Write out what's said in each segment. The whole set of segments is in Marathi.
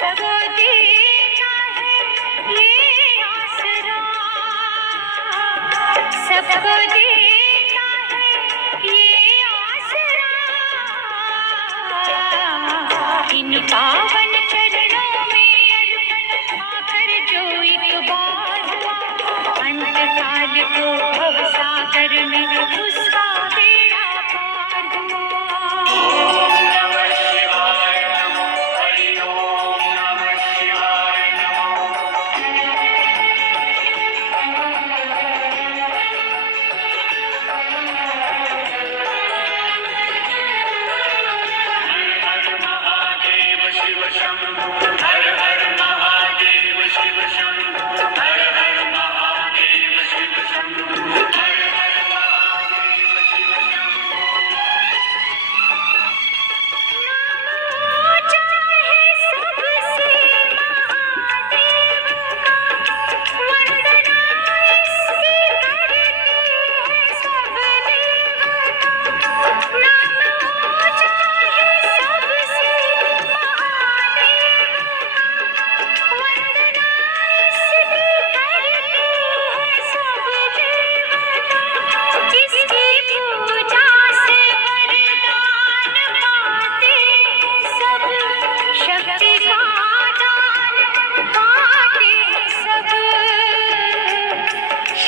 सबको दी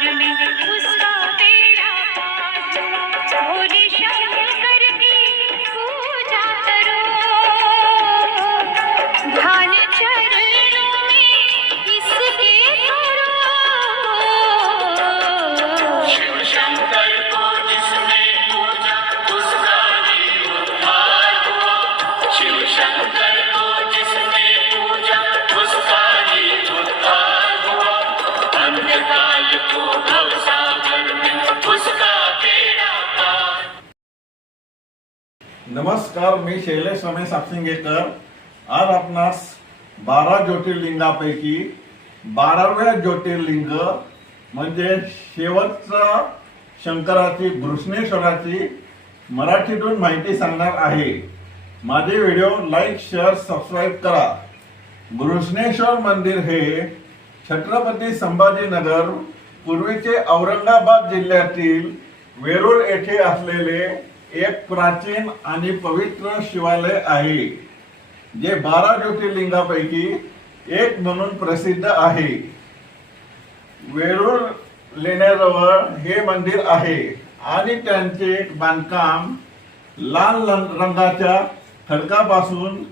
Thank you. नमस्कार मी शैलेश रमेश आपसिंगेकर आज आपणास बारा ज्योतिर्लिंगापैकी बाराव्या ज्योतिर्लिंग म्हणजे शेवटचा शंकराची घृष्णेश्वराची मराठीतून माहिती सांगणार आहे. माझे व्हिडिओ लाईक शेअर सबस्क्राईब करा. घृष्णेश्वर मंदिर हे छत्रपती संभाजीनगर पूर्वीचे औरंगाबाद जिल्ह्यातील वेरूळ येथे असलेले एक प्राचीन आणि पवित्र शिवालय आहे जे बारा ज्योतिर्लिंगापैकी एक म्हणून प्रसिद्ध आहे. वेरूळ लेण्याजवळ हे मंदिर आहे आणि त्यांचे बांधकाम लाल रंगाच्या खडकापासून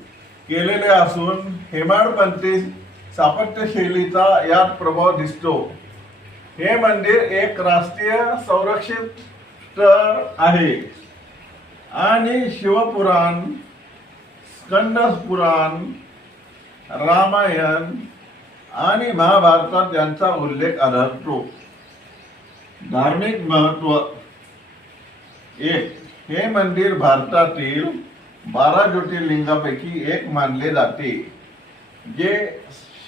केलेले असून हेमाडपंथी स्थापत्यशैलीचा यात प्रभाव दिसतो. हे मंदिर एक राष्ट्रीय संरक्षित स्थळ आहे. आणि शिवपुराण स्कंद पुराण रामायण आणि महाभारतात यांचा उल्लेख आढळतो. धार्मिक महत्त्व एक हे मंदिर भारतातील बारा ज्योतिर्लिंगापैकी एक मानले जाते जे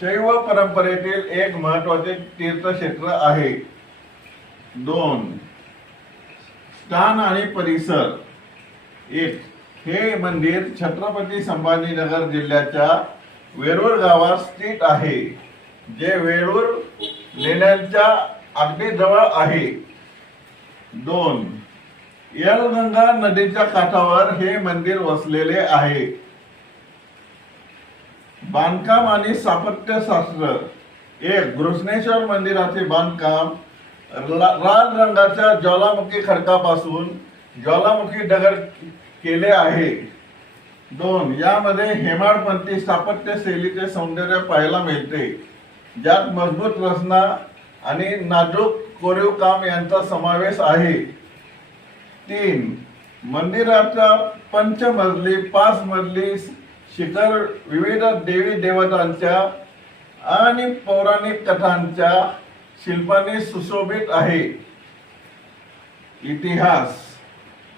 शैव परंपरेतील एक महत्त्वाचे तीर्थक्षेत्र आहे. दोन स्थान आणि परिसर. एक हे मंदिर छत्रपती संभाजीनगर जिल्ह्याच्या वेरूळ गावात स्थित आहे जे वेरूळ लेण्यांच्या अगदी जवळ आहे. दोन यलगंगा नदीच्या काठावर हे मंदिर वसलेले आहे. बांधकाम आणि स्थापत्यशास्त्र एक घृष्णेश्वर मंदिराचे बांधकाम लाल रंगाच्या ज्वालामुखी खडकापासून ज्वालामुखी दगड केले आहे. दोन यामध्ये हेमाडपंथी स्थापत्य शैलीचे सौंदर्य पाहायला मिळते. ज्यात मजबूत रचना आणि नाजूक कोरीव काम यांचा समावेश आहे. तीन मंदिराच्या पंचमजली पाच मजली शिखर विविध देवी देवतांच्या आणि पौराणिक कथांच्या शिल्पाने सुशोभित आहे. इतिहास.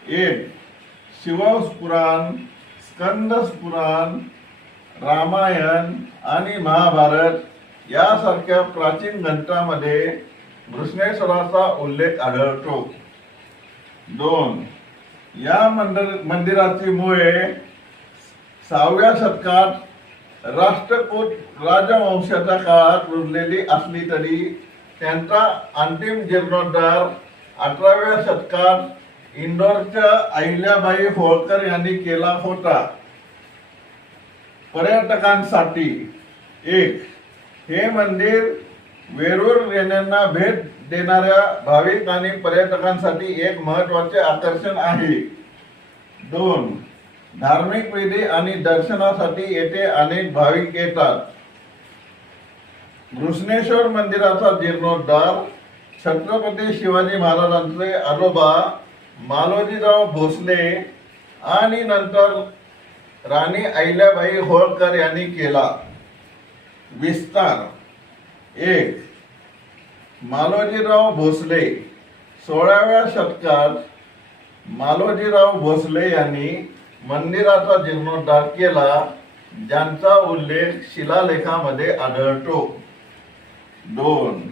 एक शिवपुराण स्कंदस्पुराण रामायण आणि महाभारत यासारख्या प्राचीन ग्रंथामध्ये घृष्णेश्वराचा उल्लेख आढळतो. दोन या मंदिर मंदिराची मुळे सहाव्या शतकात राष्ट्रकूट राजवंशाच्या काळात रुजलेली असली तरी त्यांचा अंतिम जीर्णोद्धार अठराव्या शतकात इंदोरच्या अहिल्याबाई होळकर यांनी केला होता. पर्यटकांसाठी एक हे मंदिर वेरूळ लेण्यांना भेट देणाऱ्या भाविक आणि पर्यटकांसाठी एक महत्त्वाचे आकर्षण आहे. दोन धार्मिक विधी आणि दर्शनासाठी येथे अनेक भाविक येतात. घृष्णेश्वर मंदिराचा जीर्णोद्धार छत्रपती शिवाजी महाराजांचे आजोबा मालोजीराव भोसले आणि नंतर राणी अहिल्याबाई होळकर यांनी केला. विस्तार. एक. मालोजीराव भोसले. सोळाव्या शतकात मालोजीराव भोसले यांनी मंदिराचा जीर्णोद्धार केला ज्यांचा उल्लेख शिलालेखामध्ये आढळतो. दोन.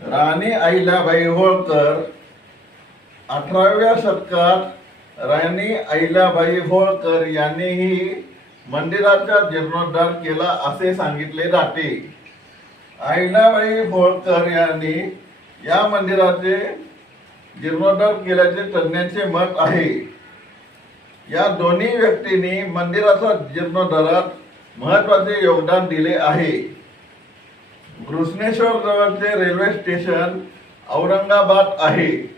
राणी अहिल्याबाई होळकर अठराव्या शतकात राणी अहिल्याबाई होळकर यांनीही मंदिराचा जीर्णोद्धार केला असे सांगितले जाते. अहिल्याबाई होळकर यांनी या मंदिराचे जीर्णोद्धार केल्याचे तज्ज्ञांचे मत आहे. या दोन्ही व्यक्तींनी मंदिराच्या जीर्णोद्धारात महत्त्वाचे योगदान दिले आहे. घृष्णेश्वर जवळचे रेल्वे स्टेशन औरंगाबाद आहे.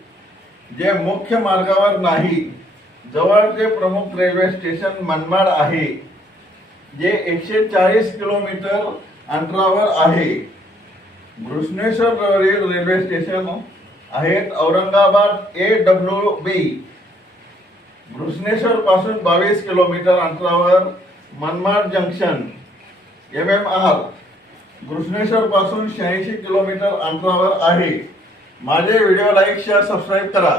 जे मुख्य मार्गावर नाही जवळचे प्रमुख रेल्वे स्टेशन मनमाड आहे जे एकशे चाळीस किलोमीटर अंतरावर आहे. घृष्णेश्वरवरील रेल्वे स्टेशन आहेत Aurangabad A W B Grishneshwar पासून बावीस किलोमीटर अंतरावर Manmad junction M M R Grishneshwar पासून शहाऐंशी किलोमीटर अंतरावर आहे. माझे व्हिडिओ लाईक शेअर सबस्क्राईब करा.